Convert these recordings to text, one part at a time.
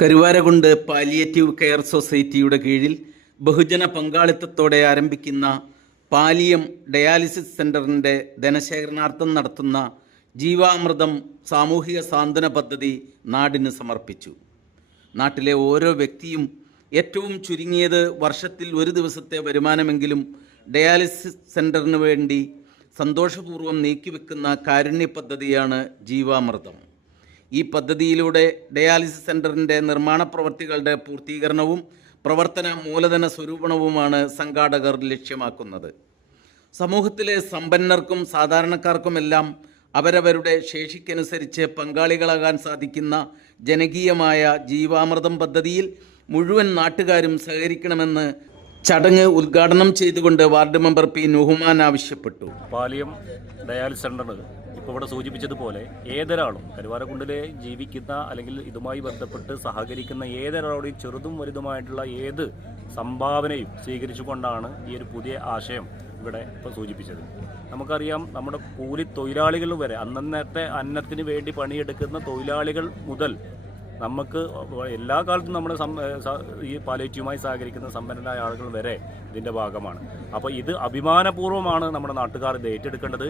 Karuvarakundu palliative care സൊസൈറ്റിയുടെ കീഴിൽ ബഹുജന പങ്കാളിത്തത്തോടെ ആരംഭിക്കുന്ന പാലിയം ഡയാലിസിസ് സെൻ്ററിൻ്റെ ധനശേഖരണാർത്ഥം നടത്തുന്ന ജീവാമൃതം സാമൂഹിക സാന്ത്വന പദ്ധതി നാടിന് സമർപ്പിച്ചു. നാട്ടിലെ ഓരോ വ്യക്തിയും ഏറ്റവും ചുരുങ്ങിയത് വർഷത്തിൽ ഒരു ദിവസത്തെ വരുമാനമെങ്കിലും ഡയാലിസിസ് സെൻ്ററിന് വേണ്ടി സന്തോഷപൂർവ്വം നീക്കിവെക്കുന്ന കാരുണ്യ പദ്ധതിയാണ് ജീവാമൃതം. ഈ പദ്ധതിയിലൂടെ ഡയാലിസിസ് സെൻ്ററിൻ്റെ നിർമ്മാണ പ്രവൃത്തികളുടെ പൂർത്തീകരണവും പ്രവർത്തന മൂലധന സ്വരൂപണവുമാണ് സംഘാടകർ ലക്ഷ്യമാക്കുന്നത്. സമൂഹത്തിലെ സമ്പന്നർക്കും സാധാരണക്കാർക്കുമെല്ലാം അവരവരുടെ ശേഷിക്കനുസരിച്ച് പങ്കാളികളാകാൻ സാധിക്കുന്ന ജനകീയമായ ജീവാമൃതം പദ്ധതിയിൽ മുഴുവൻ നാട്ടുകാരും സഹകരിക്കണമെന്ന് ചടങ്ങ് ഉദ്ഘാടനം ചെയ്തുകൊണ്ട് വാർഡ് മെമ്പർ പി നുഹ്മാൻ ആവശ്യപ്പെട്ടു. പാലിയം ഡയാലിസിസ് സെൻ്റർ ഇപ്പോൾ ഇവിടെ സൂചിപ്പിച്ചതുപോലെ ഏതൊരാളും കരുവാരക്കുണ്ടിലെ ജീവിക്കുന്ന അല്ലെങ്കിൽ ഇതുമായി ബന്ധപ്പെട്ട് സഹകരിക്കുന്ന ഏതൊരാളുടെയും ചെറുതും വലുതുമായിട്ടുള്ള ഏത് സംഭാവനയും സ്വീകരിച്ചുകൊണ്ടാണ് ഈ ഒരു പുതിയ ആശയം ഇവിടെ ഇപ്പോൾ സൂചിപ്പിച്ചത്. നമുക്കറിയാം, നമ്മുടെ കൂലി തൊഴിലാളികൾ വരെ അന്നന്നത്തെ അന്നത്തിന് വേണ്ടി പണിയെടുക്കുന്ന തൊഴിലാളികൾ മുതൽ നമുക്ക് എല്ലാ കാലത്തും നമ്മുടെ ഈ പാലിയേറ്റീവുമായി സഹകരിക്കുന്ന സമ്പന്നരായ ആളുകൾ വരെ ഇതിൻ്റെ ഭാഗമാണ്. അപ്പോൾ ഇത് അഭിമാനപൂർവ്വമാണ് നമ്മുടെ നാട്ടുകാർ ഇത് ഏറ്റെടുക്കേണ്ടത്.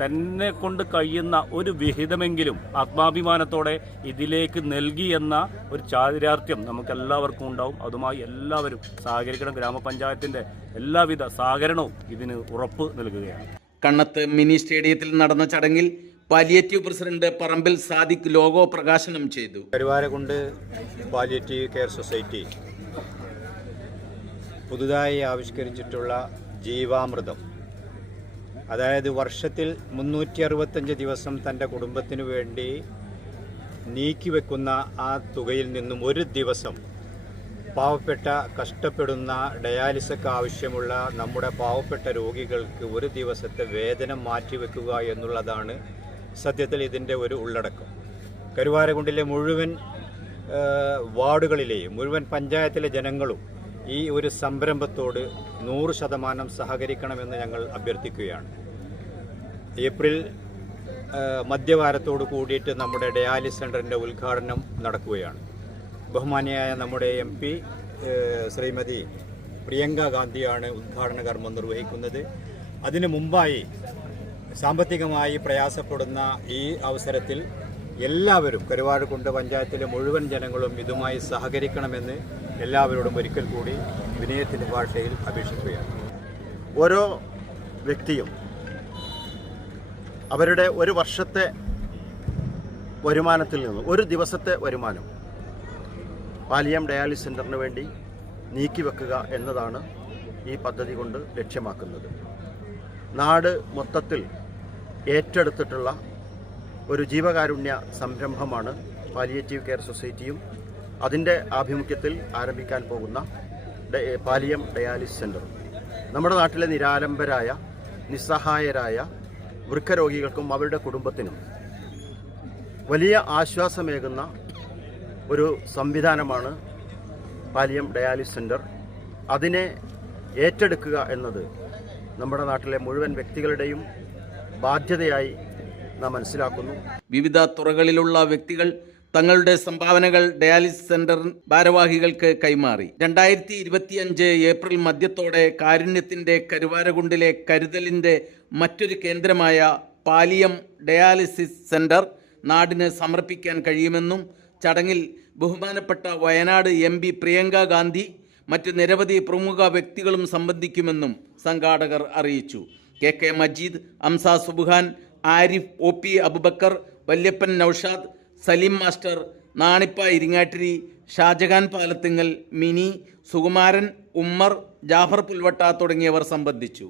തന്നെ കൊണ്ട് കഴിയുന്ന ഒരു വിഹിതമെങ്കിലും ആത്മാഭിമാനത്തോടെ ഇതിലേക്ക് നൽകി എന്ന ഒരു ചാരിതാർത്ഥ്യം നമുക്കെല്ലാവർക്കും ഉണ്ടാവും. അതുമായി എല്ലാവരും സഹകരിക്കണം. ഗ്രാമപഞ്ചായത്തിൻ്റെ എല്ലാവിധ സഹകരണവും ഇതിന് ഉറപ്പ് നൽകുകയാണ്. കണ്ണത്ത് മിനി സ്റ്റേഡിയത്തിൽ നടന്ന ചടങ്ങിൽ പാലിയേറ്റീവ് പ്രസിഡന്റ് പറമ്പിൽ സാദിഖ് ലോഗോ പ്രകാശനം ചെയ്തു. കരുവാരകുണ്ട് പാലിയേറ്റീവ് കെയർ സൊസൈറ്റി പുതുതായി ആവിഷ്കരിച്ചിട്ടുള്ള ജീവാമൃതം, അതായത് വർഷത്തിൽ 365 ദിവസം തൻ്റെ കുടുംബത്തിനു വേണ്ടി നീക്കിവെക്കുന്ന ആ തുകയിൽ നിന്നും ഒരു ദിവസം പാവപ്പെട്ട കഷ്ടപ്പെടുന്ന ഡയാലിസിസ് ആവശ്യമുള്ള നമ്മുടെ പാവപ്പെട്ട രോഗികൾക്ക് ഒരു ദിവസത്തെ വേതനം മാറ്റിവെക്കുക എന്നുള്ളതാണ് സത്യത്തിൽ ഇതിൻ്റെ ഒരു ഉള്ളടക്കം. കരുവാരകുണ്ടിലെ മുഴുവൻ വാർഡുകളിലെയും മുഴുവൻ പഞ്ചായത്തിലെ ജനങ്ങളും ഈ ഒരു സംരംഭത്തോട് 100% സഹകരിക്കണമെന്ന് ഞങ്ങൾ അഭ്യർത്ഥിക്കുകയാണ്. ഏപ്രിൽ മധ്യവാരത്തോട് കൂടിയിട്ട് നമ്മുടെ ഡയാലിസിസ് സെൻ്ററിൻ്റെ ഉദ്ഘാടനം നടക്കുകയാണ്. ബഹുമാനിയായ നമ്മുടെ MP ശ്രീമതി പ്രിയങ്ക ഗാന്ധിയാണ് ഉദ്ഘാടന കർമ്മം നിർവഹിക്കുന്നത്. അതിനു മുമ്പായി സാമ്പത്തികമായി പ്രയാസപ്പെടുന്ന ഈ അവസരത്തിൽ എല്ലാവരും കരുവാരക്കുണ്ട് പഞ്ചായത്തിലെ മുഴുവൻ ജനങ്ങളും ഇതുമായി സഹകരിക്കണമെന്ന് എല്ലാവരോടും ഒരിക്കൽ കൂടി വിനയത്തിൻ്റെ ഭാഷയിൽ അപേക്ഷിക്കുകയാണ്. ഓരോ വ്യക്തിയും അവരുടെ ഒരു വർഷത്തെ വരുമാനത്തിൽ നിന്ന് ഒരു ദിവസത്തെ വരുമാനം പാലിയം ഡയാലിസിസ് സെൻ്ററിന് വേണ്ടി നീക്കിവെക്കുക എന്നതാണ് ഈ പദ്ധതി കൊണ്ട് ലക്ഷ്യമാക്കുന്നത്. നാട് മൊത്തത്തിൽ ഏറ്റെടുത്തിട്ടുള്ള ഒരു ജീവകാരുണ്യ സംരംഭമാണ് പാലിയേറ്റീവ് കെയർ സൊസൈറ്റിയും അതിൻ്റെ ആഭിമുഖ്യത്തിൽ ആരംഭിക്കാൻ പോകുന്ന പാലിയം ഡയാലിസിസ് സെൻ്റർ. നമ്മുടെ നാട്ടിലെ നിരാലംബരായ നിസ്സഹായരായ വൃക്കരോഗികൾക്കും അവരുടെ കുടുംബത്തിനും വലിയ ആശ്വാസമേകുന്ന ഒരു സംവിധാനമാണ് പാലിയം ഡയാലിസിസ് സെൻ്റർ. അതിനെ ഏറ്റെടുക്കുക എന്നത് നമ്മുടെ നാട്ടിലെ മുഴുവൻ വ്യക്തികളുടെയും ബാധ്യതയായി നാം മനസ്സിലാക്കുന്നു. വിവിധ തുറകളിലുള്ള വ്യക്തികൾ തങ്ങളുടെ സംഭാവനകൾ ഡയാലിസിസ് സെൻ്റർ ഭാരവാഹികൾക്ക് കൈമാറി. 2025 ഏപ്രിൽ മധ്യത്തോടെ കാരുണ്യത്തിൻ്റെ കരുവാരകുണ്ടിലെ കരുതലിൻ്റെ മറ്റൊരു കേന്ദ്രമായ പാലിയം ഡയാലിസിസ് സെൻ്റർ നാടിന് സമർപ്പിക്കാൻ കഴിയുമെന്നും ചടങ്ങിൽ ബഹുമാനപ്പെട്ട വയനാട് MP പ്രിയങ്ക ഗാന്ധി മറ്റ് നിരവധി പ്രമുഖ വ്യക്തികളും സംബന്ധിക്കുമെന്നും സംഘാടകർ അറിയിച്ചു. KK Majeed, Amsa Subhan, Arif, OP Abubakar, Valyappan Naushad, Saleem master, Nanippa Iringattiri, Shajahan Palathingal, Mini, Sukumaran, Ummer, Jafar Pulvatta തുടങ്ങിയവർ സംബന്ധിച്ചു.